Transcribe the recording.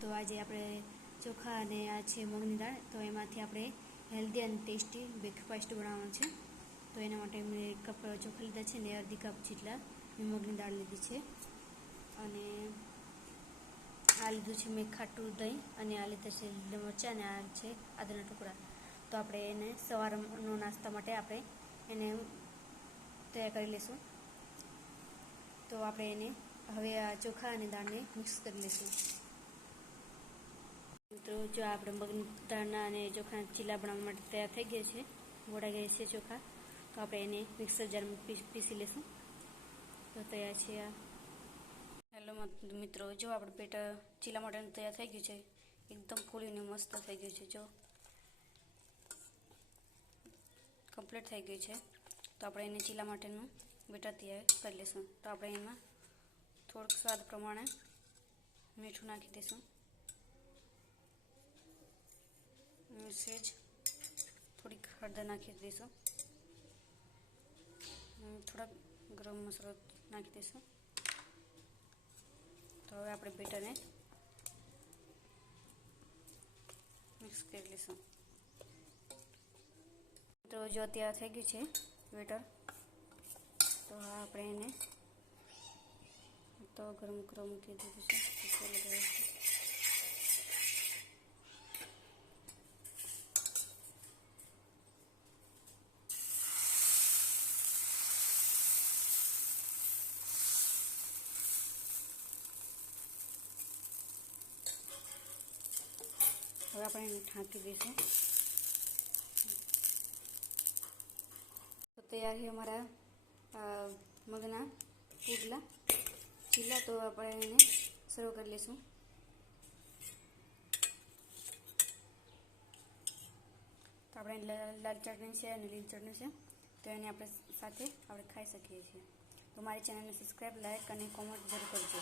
તો આજે આપણે ચોખા અને આ છે મગની દાળ, તો એમાંથી આપણે હેલ્ધી અને ટેસ્ટી બ્રેકફાસ્ટ બનાવવાનો છે. તો એના માટે મેં 1 કપ ચોખા લીધા છે ને અડધી કપ જેટલા મગની દાળ લીધી છે. અને આ લીધું છે મેં ખાટું દહીં, અને આ લીધા છે લીલા મરચાં, અને આ છે આદુના ટુકડા. તો આપણે એને સવારનો નાસ્તા માટે આપણે એને તૈયાર કરી લઈશું. તો આપણે એને હવે આ ચોખા અને દાળને મિક્સ કરી લઈશું. તો જો આપણે મગની દાળના અને ચોખાના ચીલા બનાવવા માટે તૈયાર થઈ ગયા છે, વળાઈ ગયા છે ચોખા. તો આપણે એને મિક્સર જારમાં પીસી લઈશું. તો તૈયાર છે આ. હેલો મિત્રો, જો આપણે પેટ ચીલા માટેનું તૈયાર થઈ ગયું છે. એકદમ ફૂલીને મસ્ત થઈ ગયું છે. જો કમ્પ્લીટ થઈ ગયું છે. તો આપણે એને ચીલા માટેનું બેટર તૈયાર કરી લઈશું. તો આપણે એમાં થોડુંક સ્વાદ પ્રમાણે મીઠું નાખી દઈશું. સેજ થોડીક હળદર નાખી દઈશું. થોડાક ગરમ મસાલો નાખી દઈશું. તો હવે આપણે બેટરને મિક્સ કરી લઈશું. તો જો તૈયાર થઈ ગયું છે બેટર. તો આપણે એને તો ગરમ મૂકી દીધું છે. હવે આપણે એને ઢાંકી દઈશું. તો તૈયાર છે અમારા મગના પુડલા ચીલા. તો આપણે એને સર્વ કરી લઈશું. તો આપણે લાલ ચટણી છે અને લીલી ચટણી છે, તો એને આપણે સાથે આપણે ખાઈ શકીએ છીએ. તો મારી ચેનલને સબસ્ક્રાઈબ, લાઈક અને કોમેન્ટ જરૂર કરજો.